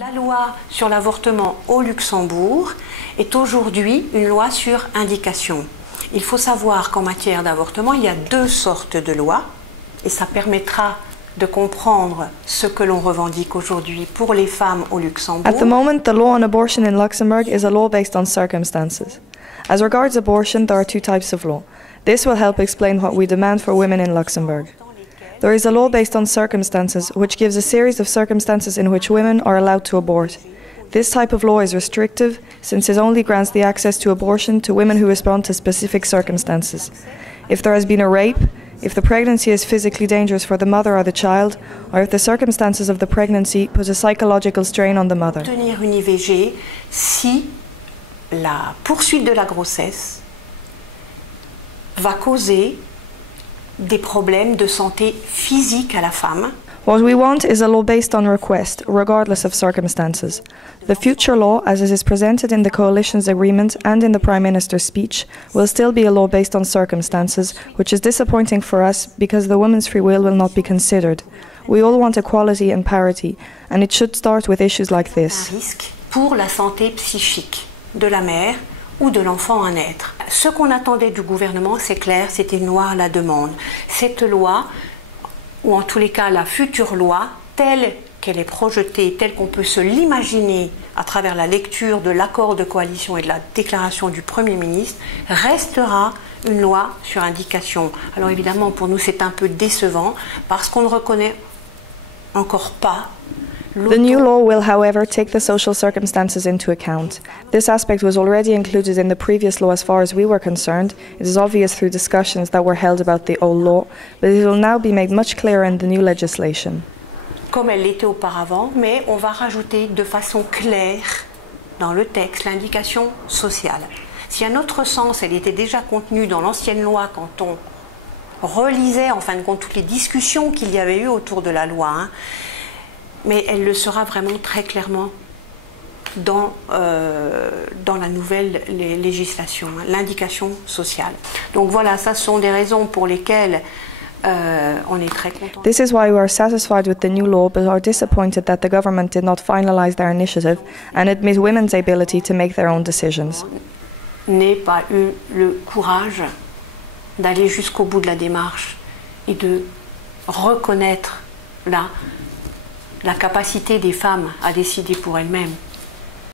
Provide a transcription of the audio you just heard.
La loi sur l'avortement au Luxembourg est aujourd'hui une loi sur indication. Il faut savoir qu'en matière d'avortement, il y a deux sortes de lois et ça permettra de comprendre ce que l'on revendique aujourd'hui pour les femmes au Luxembourg. At the moment, the law on abortion in Luxembourg is a law based on circumstances. As regards abortion, there are two types of law. This will help explain what we demand for women in Luxembourg. There is a law based on circumstances, which gives a series of circumstances in which women are allowed to abort. This type of law is restrictive, since it only grants the access to abortion to women who respond to specific circumstances. If there has been a rape, if the pregnancy is physically dangerous for the mother or the child, or if the circumstances of the pregnancy put a psychological strain on the mother. Obtenir une IVG si la poursuite de la grossesse va causer des problèmes de santé physique à la femme. What we want is a law based on request, regardless of circumstances. The future law, as it is presented in the coalition's agreement and in the Prime Minister's speech, will still be a law based on circumstances, which is disappointing for us because the woman's free will not be considered. We all want equality and parity, and it should start with issues like this. Un risque pour la santé psychique de la mère ou de l'enfant à naître. Ce qu'on attendait du gouvernement, c'est clair, c'était une loi à la demande. Cette loi, ou en tous les cas la future loi, telle qu'elle est projetée, telle qu'on peut se l'imaginer à travers la lecture de l'accord de coalition et de la déclaration du Premier ministre, restera une loi sur indication. Alors évidemment, pour nous, c'est un peu décevant parce qu'on ne reconnaît encore pas. The new law will, however, take the social circumstances into account. This aspect was already included in the previous law as far as we were concerned. It is obvious through discussions that were held about the old law, but it will now be made much clearer in the new legislation. Comme elle l'était auparavant, mais on va rajouter de façon claire dans le texte l'indication sociale. Si à notre sens, elle était déjà contenue dans l'ancienne loi quand on relisait en fin de compte toutes les discussions qu'il y avait eu autour de la loi, mais elle le sera vraiment très clairement dans la nouvelle législation, l'indication sociale. Donc voilà, ça sont des raisons pour lesquelles on est très content. This is why we are satisfied with the new law, but are disappointed that the government did not finalize their initiative and admit women's ability to make their own decisions. N'ait pas eu le courage d'aller jusqu'au bout de la démarche et de reconnaître la capacité des femmes à décider pour elles-mêmes.